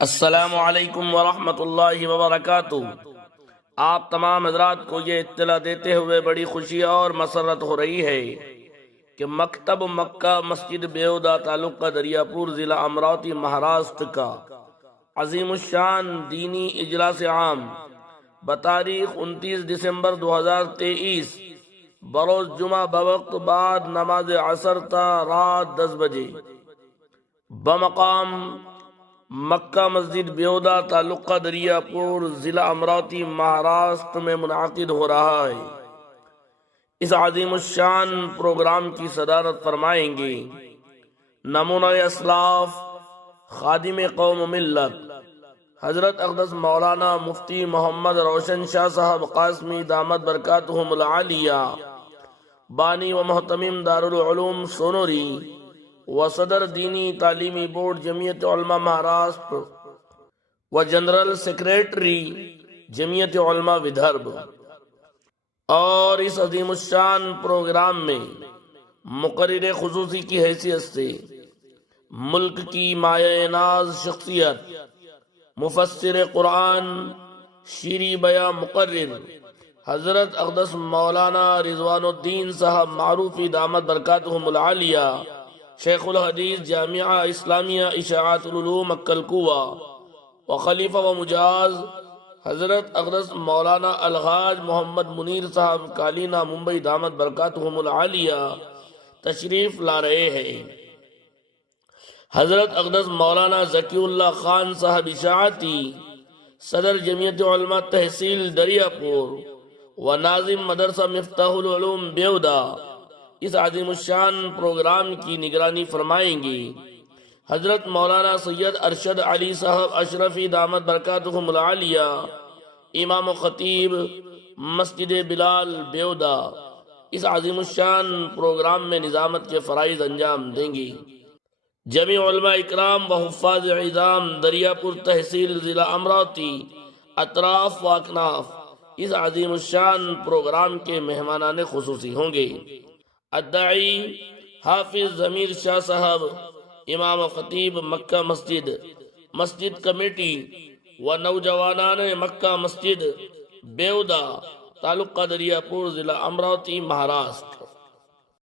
السلام علیکم ورحمۃ اللہ وبرکاتہ۔ آپ تمام حضرات کو یہ اطلاع دیتے ہوئے بڑی خوشی اور مسرت ہو رہی ہے کہ مکتب مکہ مسجد بیودہ تعلقہ دریا پور ضلع امراوتی مہاراشٹر کا عظیم الشان دینی اجلاس عام بتاریخ 29 دسمبر 2023 بروز جمعہ بوقت بعد نماز عصر تا رات 10 بجے بمقام مکہ مسجد بیودہ تعلقہ دریا پور ضلع امراوتی مہاراشٹر میں منعقد ہو رہا ہے۔ اس عظیم الشان پروگرام کی صدارت فرمائیں گے نمونہ اسلاف خادم قوم ملت حضرت اقدس مولانا مفتی محمد روشن شاہ صاحب قاسمی دامت برکاتہم العالیہ، بانی و محتمم دارالعلوم سونوری و صدر دینی تعلیمی بورڈ جمعیت علماء مہاراشٹر و جنرل سیکریٹری جمعیت علماء ودربھ۔ اور اس عظیم الشان پروگرام میں مقرر خصوصی کی حیثیت سے ملک کی مایہ ناز شخصیت مفسر قرآن شیریں بیاں مقرر حضرت اقدس مولانا رضوان الدین صاحب معروفی دامت برکاتہم العالیہ، شیخ الحدیث جامعہ اسلامیہ اشاعت العلوم مکہ الکوہ و خلیفہ و مجاز حضرت اقدس مولانا الحاج محمد منیر صاحب کالینہ ممبئی دامت برکاتہم العالیہ تشریف لا رہے ہیں۔ حضرت اقدس مولانا ذکی اللہ خان صاحب اشاعتی صدر جمعیت علماء تحصیل دریا پور و ناظم مدرسہ مفتاح العلوم بیودہ اس عظیم الشان پروگرام کی نگرانی فرمائیں گے۔ حضرت مولانا سید ارشد علی صاحب اشرفی دامت برکاتہم العالیہ امام و خطیب مسجد بلال بیودہ اس عظیم الشان پروگرام میں نظامت کے فرائض انجام دیں گے۔ جمیع علماء اکرام و حفاظ عظام دریا پور تحصیل ضلع امراوتی اطراف و اکناف اس عظیم الشان پروگرام کے مہمانان خصوصی ہوں گے۔ الداعی حافظ ضمیر شاہ صاحب امام و خطیب مکہ مسجد کمیٹی و نوجوانان مکہ مسجد بیودہ تعلقہ دریا پور ضلع امراوتی مہاراشٹر۔